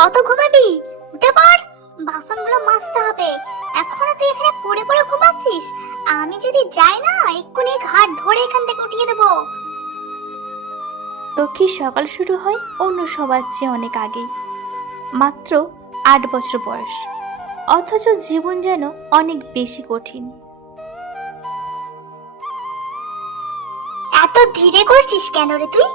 কত ঘুমাবি? উঠে পড়। বাসনগুলো মাজতে হবে। এখনও তুই এখানে পড়ে পড়ে ঘুমাচ্ছিস? আমি যদি যাই না এক্ষুনি ঘাট ধরে এখান থেকে উঠিয়ে দেবো। লক্ষ্মীর সকাল শুরু হয় অন্য সবার চেয়ে অনেক আগেই। মাত্র আট বছর বয়স। অথচ জীবন যেন অনেক বেশি কঠিন। এত ধীরে করছিস কেন রে তুই?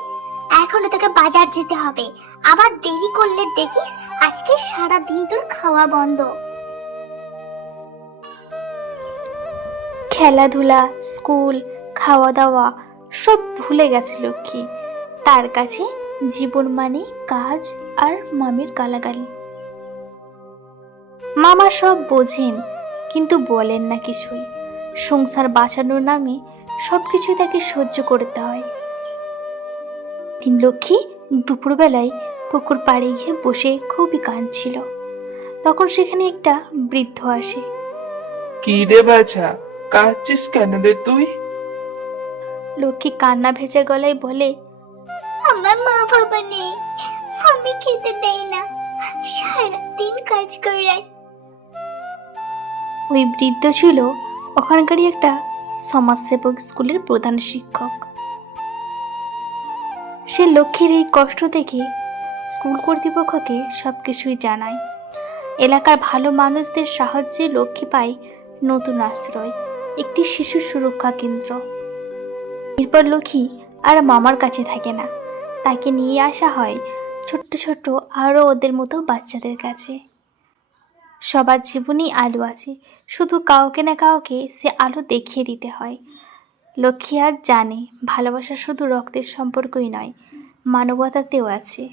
এখনও তোকে বাজার যেতে হবে। আবার দেরি করলে দেখিস আজকে সারা দিন তোর খাওয়া বন্ধ। খেলাধুলা, স্কুল খাওয়া দাওয়া সব ভুলে গেছে লক্ষ্মী। তার কাছে জীবন মানে কাজ আর মামির গালাগালি। মামা সব বোঝেন, কিন্তু বলেন না কিছুই। সংসার বাঁচানোর নামে সব কিছুই তাকে সহ্য করতে হয়। তিন লক্ষ্মী দুপুরবেলায় পুকুর পাড়ে গিয়ে বসে খুবই কাঁদছিল। তখন সেখানে একটা বৃদ্ধ আসে। কি রে বাছা কাঁদছিস কেন রে তুই? লক্ষ্মী কান্না ভেজা গলায় বলে আমার মা বাবা নেই আমি খেতে দেই না সারা দিন কাজ করাই। ওই বৃদ্ধ ছিল ওখানকারই একটা সমাজসেবক স্কুলের প্রধান শিক্ষক। সে লক্ষ্মীর এই কষ্ট দেখে স্কুল কর্তৃপক্ষকে সব কিছুই জানায়। এলাকার ভালো মানুষদের সাহায্যে লক্ষ্মী পায় নতুন আশ্রয়, একটি শিশু সুরক্ষা কেন্দ্র। এরপর লক্ষ্মী আর মামার কাছে থাকে না। তাকে নিয়ে আসা হয় ছোট্ট ছোট্ট আরও ওদের মতো বাচ্চাদের কাছে। সবার জীবনেই আলো আছে। শুধু কাউকে না কাউকে সে আলো দেখিয়ে দিতে হয়। লক্ষ্মী আজ জানে ভালোবাসা শুধু রক্তের সম্পর্কই নয় মানবতাতেও আছে।